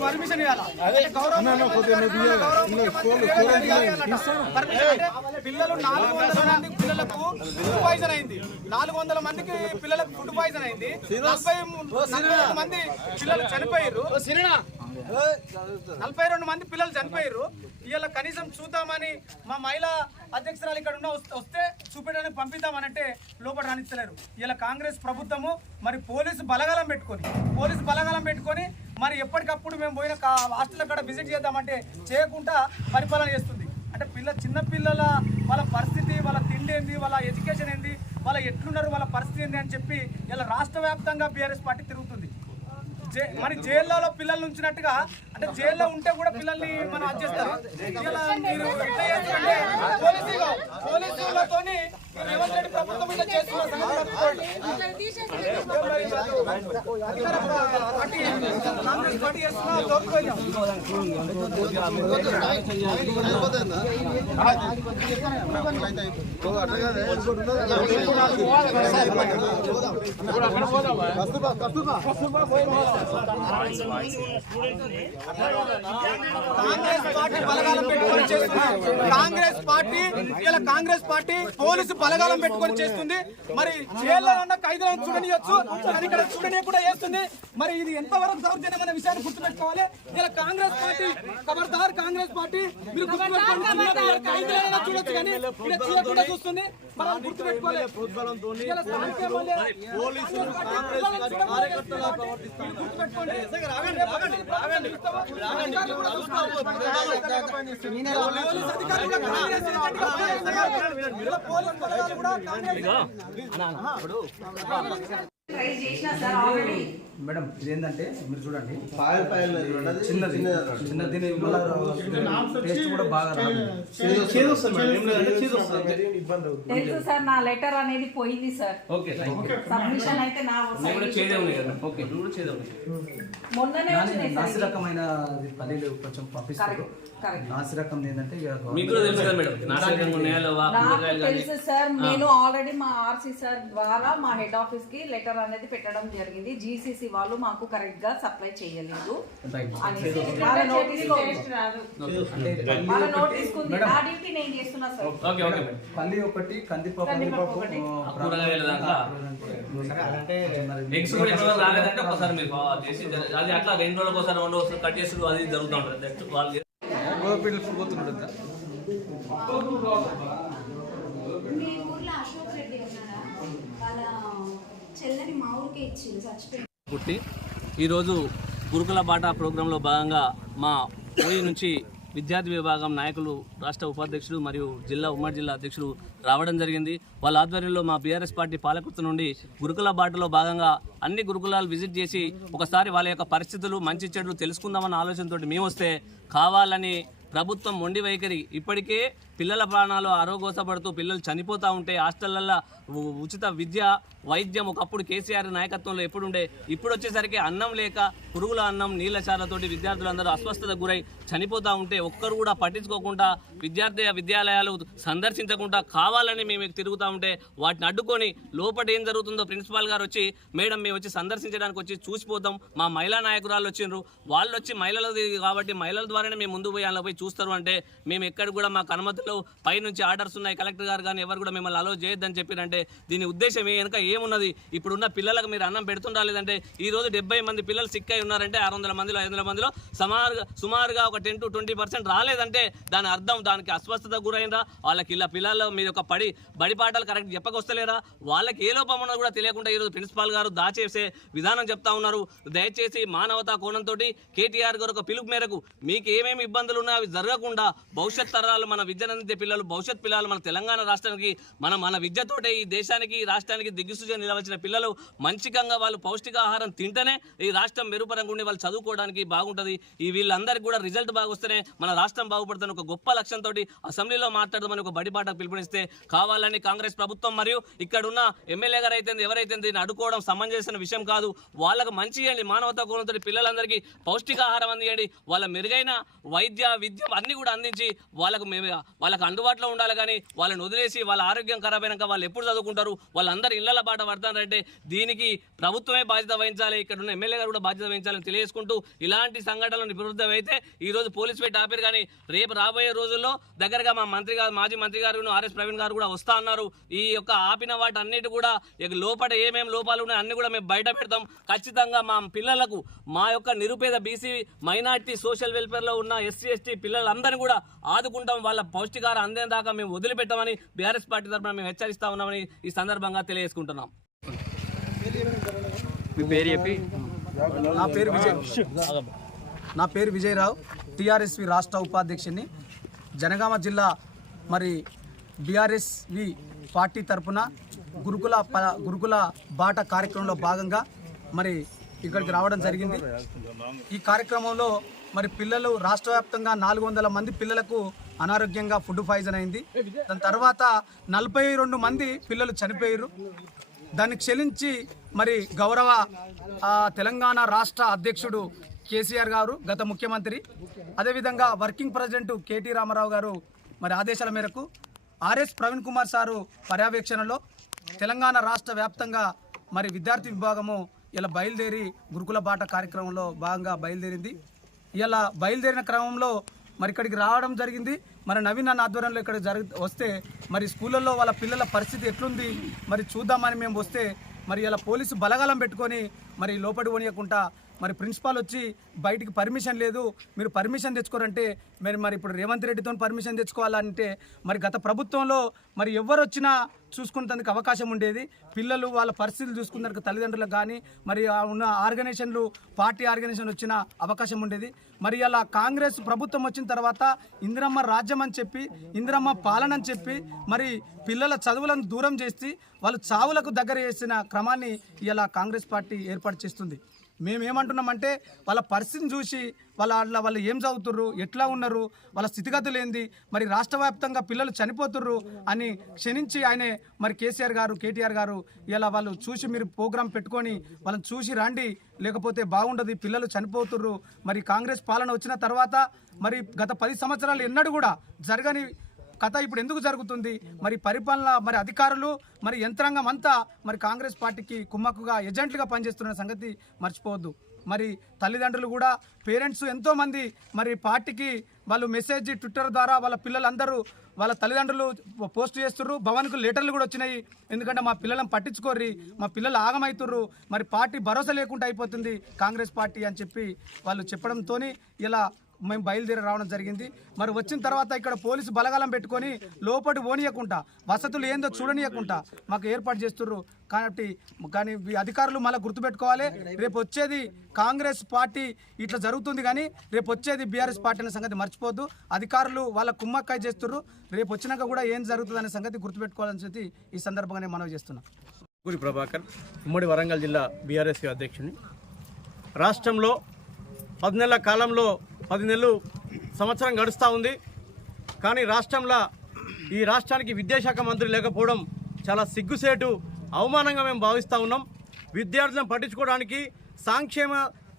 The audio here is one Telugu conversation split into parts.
పర్మిషన్ పిల్లలు నాలుగు వందల మంది పిల్లలకు ఫుడ్ పాయిజన్ అయింది. నాలుగు వందల మందికి పిల్లలకు ఫుడ్ పాయిజన్ అయింది. నలభై మంది పిల్లలు చనిపోయారు నలభై రెండు మంది పిల్లలు చనిపోయారు ఇవాళ కనీసం చూద్దామని మా మహిళా అధ్యక్షురాలు ఇక్కడ ఉన్న వస్తే- చూపెట్టడానికి పంపిద్దామనంటే లోపల రాణిస్తలేరు. ఇలా కాంగ్రెస్ ప్రభుత్వము మరి పోలీసు బలగాలం పెట్టుకొని పోలీసు బలగాలం పెట్టుకొని మరి ఎప్పటికప్పుడు మేము పోయిన హాస్టల్ అక్కడ విజిట్ చేద్దామంటే చేయకుండా పరిపాలన చేస్తుంది. అంటే పిల్ల చిన్నపిల్లల వాళ్ళ పరిస్థితి వాళ్ళ తిండి ఏంది వాళ్ళ ఎడ్యుకేషన్ ఏంది వాళ్ళ ఎట్లున్నారు వాళ్ళ పరిస్థితి ఏంది అని చెప్పి ఇలా రాష్ట్ర వ్యాప్తంగా బీఆర్ఎస్ పార్టీ తిరుగుతుంది. జే మరి జైల్లో పిల్లల్ని ఉంచినట్టుగా అంటే జైల్లో ఉంటే కూడా పిల్లల్ని మనం అది చేస్తారు ఇలా మీరు ఎట్లా పోలీసులతోని రేవంత్ రెడ్డి ప్రభుత్వం ఇట్లా చేస్తున్న సంగతి మర్చిపోండి. అధికార పార్టీ కాంగ్రెస్ పార్టీ చేస్తున్న దౌర్జన్యం. కాంగ్రెస్ పార్టీ బలగాలం పెట్టుకొని చేస్తుంది కాంగ్రెస్ పార్టీ ఇలా కాంగ్రెస్ పార్టీ పోలీసు బలగాలం పెట్టుకొని చేస్తుంది. మరి జైల్లో ఉన్న ఖైదీలను చూడనియొచ్చు. కానీ ఇక్కడ చూడని కూడా చేస్తుంది. మరి ఇది ఎంతవరకు దౌర్జన్యం అనే విషయాన్ని గుర్తుపెట్టుకోవాలి? ఇలా కాంగ్రెస్ పార్టీ ఖబర్దార్ కాంగ్రెస్ పార్టీ మీరు ఖైదీలైనా చూడొచ్చు కానీ ఇక్కడ చూస్తుంది. మనం గుర్తుపెట్టుకోవాలి. పోలీస్ అధికారులు కూడా మేడం ఇదేంటంటే మీరు చూడండి. పాయల్ పాయల్ ఉన్నది. చిన్నది. చిన్నది. టేస్ట్ కూడా బాగా. తెలుసు సార్ నా లెటర్ అనేది పోయింది సార్. ఓకే సబ్మిషన్ అయితే నా ఓకే మొన్ననే నాసి రకమైన పల్లీలు కొంచెం పంపిస్తారు నాసి రకం ఏంటంటే మీకు తెలుసు కదా మేడం. ఉన్నాయా తెలుసు సార్ నేను ఆల్రెడీ మా ఆర్సీ సార్ ద్వారా మా హెడ్ ఆఫీస్కి లెటర్ అనేది పెట్టడం జరిగింది. జీసీసీ వాళ్ళు మాకు కరెక్ట్గా సప్లై చేయలేదు రైట్ అనేసి. వాళ్ళ నోటీస్లో అంటే వాళ్ళ నోటీస్కు ఉంది. నా డ్యూటీ నేను చేస్తున్నా సార్ ఓకే ఓకే మేడం పల్లి ఒకటి కందిపప్పు కందిపప్పు కందిపప్పు ఒకటి. ఆ, కూరగాయల దాంట్లో అంటే మరి ఎగ్స్ కూడా ఎప్పుడు రాలేదంటే ఒకసారి మీరు ఆ, చేసి అది అట్లా రెండు రోజులకు ఒకసారి రెండు రోజులు కట్ చేసుడు అది జరుగుతూ ఉంటుంది వాళ్ళు అంతా మీ ఊర్లో అశోక్ రెడ్డి ఉన్నారా వాళ్ళ చెల్లని మా ఊరికే ఇచ్చింది చచ్చిపోయింది పుట్టి ఈరోజు గురుకుల బాట ప్రోగ్రాంలో భాగంగా మా ఊరి నుంచి విద్యార్థి విభాగం నాయకులు రాష్ట్ర ఉపాధ్యక్షుడు మరియు జిల్లా ఉమ్మడి జిల్లా అధ్యక్షుడు రావడం జరిగింది. వాళ్ళ ఆధ్వర్యంలో మా బీఆర్ఎస్ పార్టీ పాలకృత నుండి గురుకుల బాటలో భాగంగా అన్ని గురుకులాలు విజిట్ చేసి ఒకసారి వాళ్ళ యొక్క పరిస్థితులు మంచి చెడులు తెలుసుకుందామన్న ఆలోచనతో మేము వస్తే కావాలని ప్రభుత్వం మొండి వైఖరి. ఇప్పటికే పిల్లల ప్రాణాలు ఆరోగోసపడుతూ పిల్లలు చనిపోతూ ఉంటే హాస్టళ్ళలో ఉచిత విద్య వైద్యం ఒకప్పుడు కేసీఆర్ నాయకత్వంలో ఎప్పుడుండే ఇప్పుడు వచ్చేసరికి అన్నం లేక పురుగుల అన్నం నీళ్ళ చారతోటి విద్యార్థులందరూ అస్వస్థత గురై చనిపోతూ ఉంటే ఒక్కరు కూడా పట్టించుకోకుండా విద్యార్థి విద్యాలయాలు సందర్శించకుండా కావాలని మేము తిరుగుతూ ఉంటే వాటిని అడ్డుకొని లోపల ఏం జరుగుతుందో ప్రిన్సిపాల్ గారు వచ్చి మేడం మేము వచ్చి సందర్శించడానికి వచ్చి చూసిపోతాం. మా మహిళా నాయకురాలు వచ్చిండ్రు వాళ్ళు వచ్చి మహిళలది కాబట్టి మహిళల ద్వారానే మేము ముందు పోయి అలా పోయి చూస్తారు అంటే మేము ఎక్కడ కూడా మాకు అనుమతులు పైనుంచి ఆర్డర్స్ ఉన్నాయి. కలెక్టర్ గారు కానీ ఎవరు కూడా మిమ్మల్ని అలో చేయొద్దని చెప్పినంటే దీని ఉద్దేశం ఏ? వెనుక ఏమున్నది? ఇప్పుడున్న పిల్లలకు మీరు అన్నం పెడుతుండా లేదంటే ఈ రోజు డెబ్బై మంది పిల్లలు సిక్ అయి ఉన్నారంటే ఆరు వందల మందిలో ఐదు వందల మందిలో సుమారుగా సుమారుగా ఒక టెన్ టు ట్వంటీ పర్సెంట్ రాలేదంటే దాని అర్థం దానికి అస్వస్థత గురైందా? వాళ్ళకి ఇలా పిల్లలు మీరు ఒక పడి బడి పాఠాలు కరెక్ట్ చెప్పకొస్తలేరా? వాళ్ళకి ఏ లోపం ఉన్నది కూడా తెలియకుండా ఈరోజు ప్రిన్సిపాల్ గారు దాచేసే విధానం చెప్తా ఉన్నారు. దయచేసి మానవతా కోణంతో కేటీఆర్ గారు ఒక పిలుపు మేరకు మీకు ఏమేమి ఇబ్బందులు ఉన్నాయో అవి జరగకుండా భవిష్యత్ తరాలు మన విద్యను అందించే పిల్లలు భవిష్యత్ పిల్లలు మన తెలంగాణ రాష్ట్రానికి మన మన విద్యతోటే ఈ దేశానికి రాష్ట్రానికి దిగ్గుసూచన నిలవలసిన పిల్లలు మంచికంగా వాళ్ళు పౌష్టికాహారం తింటేనే ఈ రాష్ట్రం మెరుగుపరంగా ఉండి వాళ్ళు చదువుకోవడానికి బాగుంటుంది. ఈ వీళ్ళందరికీ కూడా రిజల్ట్ బాగొస్తేనే మన రాష్ట్రం బాగుపడుతుంది ఒక గొప్ప లక్ష్యంతో అసెంబ్లీలో మాట్లాడదామని ఒక బడిపాటకు పిలుపునిస్తే కావాలని కాంగ్రెస్ ప్రభుత్వం మరియు ఇక్కడ ఉన్న ఎమ్మెల్యే గారు అయితే ఎవరైతే దీన్ని అడుకోవడం సమంజసిన విషయం కాదు. వాళ్ళకు మంచి చేయండి మానవతా కోణంతో పిల్లలందరికీ పౌష్టికాహారం అందియండి. వాళ్ళ మెరుగైన వైద్య విద్య అన్ని కూడా అందించి వాళ్ళకు మేము వాళ్ళకి అందుబాటులో ఉండాలి కానీ వాళ్ళని వదిలేసి వాళ్ళ ఆరోగ్యం ఖరాబ్ అయినాక వాళ్ళు ఎప్పుడు చదువుకుంటారు? వాళ్ళందరూ ఇళ్ళ బాట పడతారంటే దీనికి ప్రభుత్వమే బాధ్యత వహించాలి. ఇక్కడ ఉన్న ఎమ్మెల్యే గారు కూడా బాధ్యత వహించాలని తెలియజేసుకుంటూ ఇలాంటి సంఘటనలు నిపుణుద్ధం అయితే ఈరోజు పోలీస్ పెట్టి ఆపారు కానీ రేపు రాబోయే రోజుల్లో దగ్గరగా మా మంత్రి గారు మాజీ మంత్రి గారు ఆర్ఎస్ ప్రవీణ్ గారు కూడా వస్తా అన్నారు. ఈ యొక్క ఆపిన వాటి అన్నిటి కూడా లోపల ఏమేమి లోపాలు ఉన్నాయి అన్ని కూడా మేము బయట పెడతాం. ఖచ్చితంగా మా పిల్లలకు మా యొక్క నిరుపేద బీసీ మైనార్టీ సోషల్ వెల్ఫేర్లో ఉన్న ఎస్సీ ఎస్టీ పిల్లలందరినీ కూడా ఆదుకుంటాం. వాళ్ళ పౌష్టికారం అందేదాకా మేము వదిలిపెట్టామని బీఆర్ఎస్ పార్టీ తరఫున మేము హెచ్చరిస్తా ఉన్నామని ఈ సందర్భంగా తెలియజేసుకుంటున్నాం. నా పేరు విజయ్. నా పేరు విజయరావు. టిఆర్ఎస్వి రాష్ట్ర ఉపాధ్యక్షుని జనగామ జిల్లా మరి బీఆర్ఎస్వి పార్టీ తరపున గురుకుల ప- గురుకుల బాట కార్యక్రమంలో భాగంగా మరి ఇక్కడికి రావడం జరిగింది. ఈ కార్యక్రమంలో మరి పిల్లలు రాష్ట్ర వ్యాప్తంగా నాలుగు వందల మంది పిల్లలకు అనారోగ్యంగా ఫుడ్ పాయిజన్ అయింది. దాని తర్వాత నలభై రెండు మంది పిల్లలు చనిపోయారు. దాన్ని క్షమించి మరి గౌరవ తెలంగాణ రాష్ట్ర అధ్యక్షుడు కేసీఆర్ గారు గత ముఖ్యమంత్రి అదేవిధంగా వర్కింగ్ ప్రెసిడెంట్ కేటీ రామారావు గారు మరి ఆదేశాల మేరకు ఆర్ఎస్ ప్రవీణ్ కుమార్ సారు పర్యవేక్షణలో తెలంగాణ రాష్ట్ర వ్యాప్తంగా మరి విద్యార్థి విభాగము ఇలా బయలుదేరి గురుకుల బాట కార్యక్రమంలో భాగంగా బయలుదేరింది. ఇలా బయలుదేరిన క్రమంలో మరి ఇక్కడికి రావడం జరిగింది. మరి నవీన్ అన్న ఆధ్వర్యంలో ఇక్కడ జరి వస్తే మరి స్కూళ్ళల్లో వాళ్ళ పిల్లల పరిస్థితి ఎట్లుంది? మరి చూద్దామని మేము వస్తే మరి ఇలా పోలీసు బలగాలం పెట్టుకొని మరి లోపడి పోనీయకుండా మరి ప్రిన్సిపాల్ వచ్చి బయటికి పర్మిషన్ లేదు మీరు పర్మిషన్ తెచ్చుకోరంటే మరి మరి ఇప్పుడు రేవంత్ రెడ్డితో పర్మిషన్ తెచ్చుకోవాలంటే మరి గత ప్రభుత్వంలో మరి ఎవరు వచ్చినా చూసుకునేందుకు అవకాశం ఉండేది. పిల్లలు వాళ్ళ పరిస్థితులు చూసుకునేందుకు తల్లిదండ్రులకు కానీ మరి ఉన్న ఆర్గనైజేషన్లు పార్టీ ఆర్గనైజేషన్ వచ్చిన అవకాశం ఉండేది. మరి అలా కాంగ్రెస్ ప్రభుత్వం వచ్చిన తర్వాత ఇందిరమ్మ రాజ్యం అని చెప్పి ఇందిరమ్మ పాలన అని చెప్పి మరి పిల్లల చదువులను దూరం చేసి వాళ్ళు చావులకు దగ్గర చేసిన క్రమాన్ని ఇలా కాంగ్రెస్ పార్టీ ఏర్పాటు చేస్తుంది. మేము ఏమంటున్నామంటే వాళ్ళ పరిస్థితిని చూసి వాళ్ళ అట్లా వాళ్ళు ఏం చదువుతుర్రు ఎట్లా ఉన్నారు వాళ్ళ స్థితిగతులు ఏంది మరి రాష్ట్ర వ్యాప్తంగా పిల్లలు చనిపోతుర్రు అని క్షణించి ఆయనే మరి కేసీఆర్ గారు కేటీఆర్ గారు ఇలా వాళ్ళు చూసి మీరు ప్రోగ్రాం పెట్టుకొని వాళ్ళని చూసి రండి లేకపోతే బాగుండదు పిల్లలు చనిపోతుర్రు మరి కాంగ్రెస్ పాలన వచ్చిన తర్వాత మరి గత పది సంవత్సరాలు ఎన్నడూ కూడా జరగని కథ ఇప్పుడు ఎందుకు జరుగుతుంది? మరి పరిపాలన మరి అధికారులు మరి యంత్రాంగం అంతా మరి కాంగ్రెస్ పార్టీకి కుమ్మక్కుగా ఏజెంట్లుగా పనిచేస్తున్న సంగతి మర్చిపోవద్దు. మరి తల్లిదండ్రులు కూడా పేరెంట్స్ ఎంతోమంది మరి పార్టీకి వాళ్ళు మెసేజ్ ట్విట్టర్ ద్వారా వాళ్ళ పిల్లలందరూ వాళ్ళ తల్లిదండ్రులు పోస్ట్ చేస్తుర్రు. భవన్కు లెటర్లు కూడా వచ్చినాయి. ఎందుకంటే మా పిల్లలను పట్టించుకోర్రి మా పిల్లలు ఆగమవుతుర్రు మరి పార్టీ భరోసా లేకుండా అయిపోతుంది కాంగ్రెస్ పార్టీ అని చెప్పి వాళ్ళు చెప్పడంతో ఇలా మేము బయలుదేరి రావడం జరిగింది. మరి వచ్చిన తర్వాత ఇక్కడ పోలీసు బలగాలం పెట్టుకొని లోపటి ఓనియకుండా వసతులు ఏందో చూడనీయకుండా మాకు ఏర్పాటు చేస్తుర్రు. కాబట్టి కానీ అధికారులు మళ్ళీ గుర్తుపెట్టుకోవాలి. రేపు వచ్చేది కాంగ్రెస్ పార్టీ ఇట్లా జరుగుతుంది కానీ రేపు వచ్చేది బీఆర్ఎస్ పార్టీ అనే సంగతి మర్చిపోద్దు. అధికారులు వాళ్ళ కుమ్మక్కాయ చేస్తుర్రు. రేపు వచ్చినాక కూడా ఏం జరుగుతుంది అనే సంగతి గుర్తుపెట్టుకోవాలని చెప్పి ఈ సందర్భంగా మనవి చేస్తున్నాం. గురి ప్రభాకర్ ఉమ్మడి వరంగల్ జిల్లా బీఆర్ఎస్ అధ్యక్షుని రాష్ట్రంలో పది కాలంలో పది నెలలు సంవత్సరం గడుస్తూ ఉంది. కానీ రాష్ట్రంలో ఈ రాష్ట్రానికి విద్యాశాఖ మంత్రి లేకపోవడం చాలా సిగ్గుసేటు అవమానంగా మేము భావిస్తూ ఉన్నాం. విద్యార్థులను పట్టించుకోవడానికి సంక్షేమ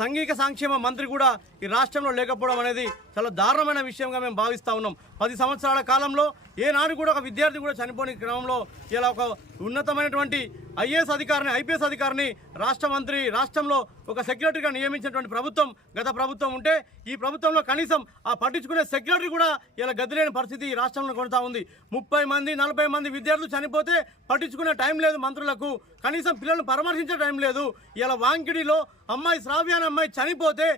సంఘిక సంక్షేమ మంత్రి కూడా ఈ రాష్ట్రంలో లేకపోవడం అనేది చాలా దారుణమైన విషయంగా మేము భావిస్తూ ఉన్నాం. పది సంవత్సరాల కాలంలో ఏనాడు కూడా ఒక విద్యార్థి కూడా చనిపోని క్రమంలో ఇలా ఒక ఉన్నతమైనటువంటి ఐఏఎస్ అధికారిని ఐపీఎస్ అధికారిని రాష్ట్ర మంత్రి రాష్ట్రంలో ఒక సెక్రటరీగా నియమించినటువంటి ప్రభుత్వం గత ప్రభుత్వం ఉంటే ఈ ప్రభుత్వంలో కనీసం ఆ పట్టించుకునే సెక్రటరీ కూడా ఇలా గదిలేని పరిస్థితి ఈ రాష్ట్రంలో కొడతా ఉంది. ముప్పై మంది నలభై మంది విద్యార్థులు చనిపోతే పట్టించుకునే టైం లేదు మంత్రులకు. కనీసం పిల్లలను పరామర్శించే టైం లేదు. ఇలా వాంకిడిలో అమ్మాయి శ్రావ్య అనే అమ్మాయి చనిపోతే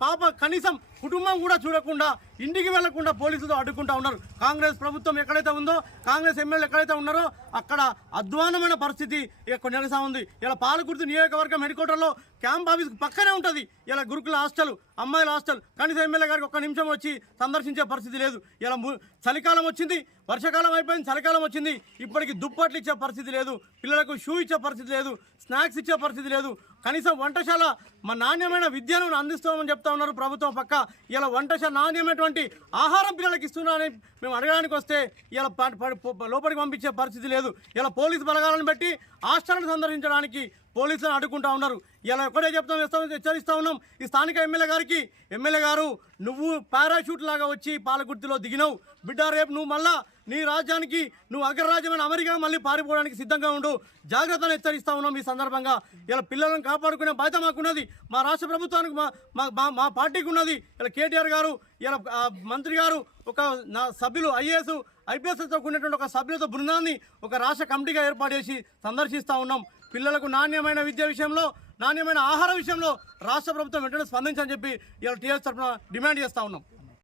పాప కనీసం కుటుంబం కూడా చూడకుండా ఇంటికి వెళ్ళకుండా పోలీసులు అడ్డుకుంటా ఉన్నారు. కాంగ్రెస్ ప్రభుత్వం ఎక్కడైతే ఉందో కాంగ్రెస్ ఎమ్మెల్యే ఎక్కడైతే ఉన్నారో అక్కడ అధ్వానమైన పరిస్థితి ఇక్కడ నెలసా ఉంది. ఇలా పాలకుర్తి నియోజకవర్గం హెడ్ క్వార్టర్లో క్యాంప్ ఆఫీస్ పక్కనే ఉంటుంది. ఇలా గురుకుల హాస్టల్ అమ్మాయిల హాస్టల్ కనీసం ఎమ్మెల్యే గారికి ఒక్క నిమిషం వచ్చి సందర్శించే పరిస్థితి లేదు. ఇలా చలికాలం వచ్చింది వర్షాకాలం అయిపోయింది చలికాలం వచ్చింది. ఇప్పటికి దుప్పట్లు ఇచ్చే పరిస్థితి లేదు. పిల్లలకు షూ ఇచ్చే పరిస్థితి లేదు. స్నాక్స్ ఇచ్చే పరిస్థితి లేదు. కనీసం వంటశాల మా నాణ్యమైన విద్యను అందిస్తామని చెప్తా ఉన్నారు ప్రభుత్వం పక్క. ఇలా వంటశాల నాణ్యమైనటువంటి ఆహారం పిల్లలకి ఇస్తున్నారని మేము అడగడానికి వస్తే ఇలా లోపలికి పంపించే పరిస్థితి లేదు. ఇలా పోలీసు బలగాలను బట్టి హాస్టల్ని సందర్శించడానికి పోలీసులను అడ్డుకుంటా ఉన్నారు. ఇలా ఒకటే చెప్తాం ఇస్తాం హెచ్చరిస్తా ఉన్నాం. ఈ స్థానిక ఎమ్మెల్యే గారికి ఎమ్మెల్యే గారు నువ్వు పారాషూట్ లాగా వచ్చి పాలకుర్తిలో దిగినావు. బిడ్డ రేపు నువ్వు మళ్ళా నీ రాజ్యానికి నువ్వు అగ్రరాజ్యమైన అమెరికా మళ్ళీ పారిపోవడానికి సిద్ధంగా ఉండు. జాగ్రత్తను హెచ్చరిస్తా ఉన్నాం ఈ సందర్భంగా. ఇలా పిల్లలను కాపాడుకునే బాధ్యత మాకున్నది. మా రాష్ట్ర ప్రభుత్వానికి మా మా- మా పార్టీకి ఉన్నది ఇలా కేటీఆర్ గారు ఇలా మంత్రి గారు ఒక నా సభ్యులు ఐఏఎస్ ఐపీఎస్తో కూడినటువంటి ఒక సభ్యులతో బృందాన్ని ఒక రాష్ట్ర కమిటీగా ఏర్పాటు చేసి సందర్శిస్తూ ఉన్నాం. పిల్లలకు నాణ్యమైన విద్య విషయంలో నాణ్యమైన ఆహార విషయంలో రాష్ట్ర ప్రభుత్వం వెంటనే స్పందించని చెప్పి ఇలా టీఆర్ఎస్ తరఫున డిమాండ్ చేస్తూ ఉన్నాం.